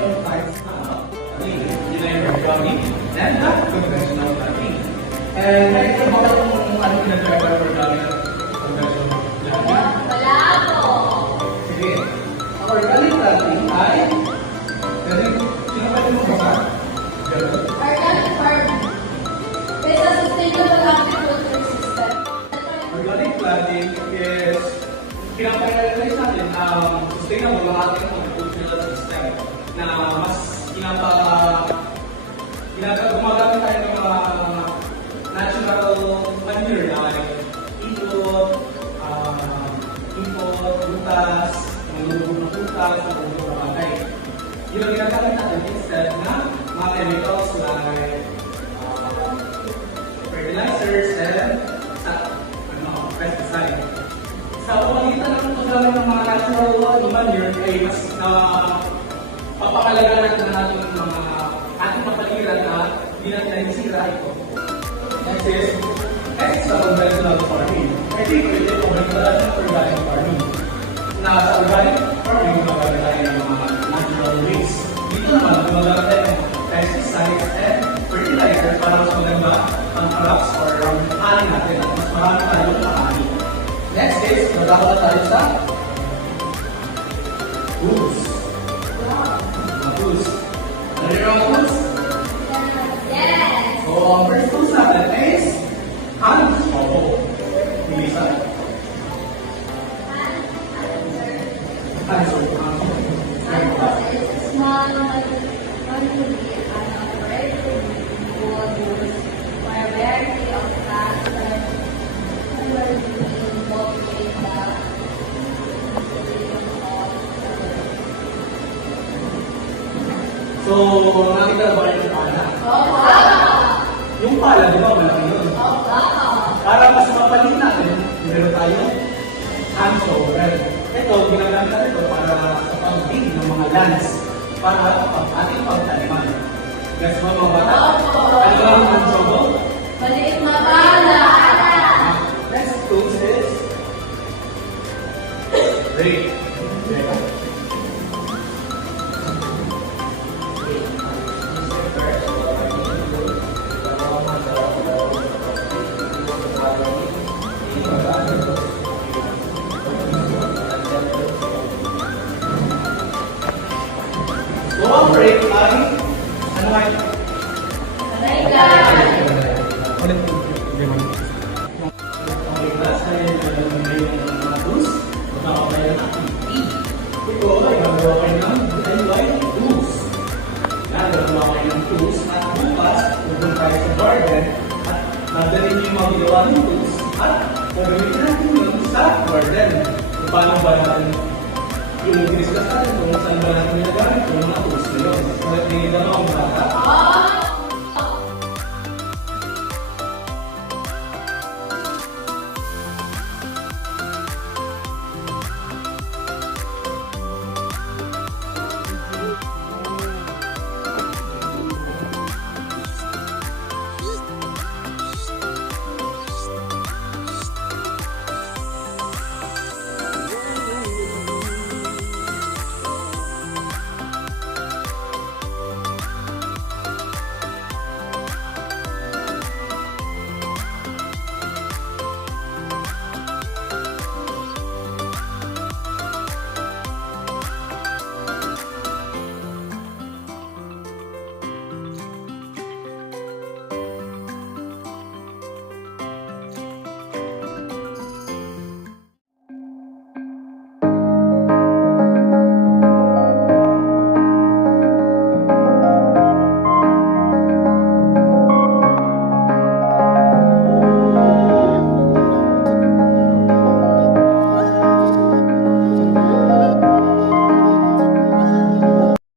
different types yun na yung programming and the conventional planning. And nakikita mo kung ano pinag-refer programming at conventional planning? Wala po. Sige. Ang organic planning ay sino pwede mo basa? Organic farming. It's a sustainable agriculture system. Organic planning is pinapag-realize natin ang sustainable ang ating agricultural system na mas gumagamit tayo ng mga natural manure like input, butas, manulog ng butas, manulog ng bagay. Yun ang ginagamit natin instead na mga chemicals like fertilizers and pesticide. Sa pamagitan ng paggamit ng mga natural manure ay mas papakalaga natin ang ating kapaligiran na hindi natin naisira ito. Next is sa conventional farming. I think ito yung conventional at organic farming. Na sa organic farming, gumagamit tayo ng mga natural waste. Dito naman, gumagamit tayo ng pesticides and fertilizers para mas maganda ang crops or ang ani natin at mas marami tayong ani. Next is, magkakaroon tayo sa tools. Mga tools. Ano yung mga tools? Yes. So, ang first tools natin is hand shovel. Bilisan. Hand shovel. Small variety of plants that will be involved in the So, nakita ba yung pala? Opo. Yung pala, di ba malaki yun? Opo. Para mas mapalit natin, meron tayong hand shovel. Ito, ginagamit natin ito para sa pag-dig ng mga lands para ating pagtaniman. Guys, mga bata? Opo. Ano ba ang hand shovel? Maliit na bala. Next tools is rake. So, ang rake ay ano ay? Ulit po. Okay, last na yung mga tools. Magkakabayan natin. Ito ay gagawa kayo ng DIY tools. Yan, gagawa kayo ng tools at bukas, pupunta tayo sa garden at nadalhin niyo yung mga gawa ng tools at gagawin natin yun sa garden. Kung paano ba natin i-discuss natin kung saan ba natin nagagamit yung mga tools.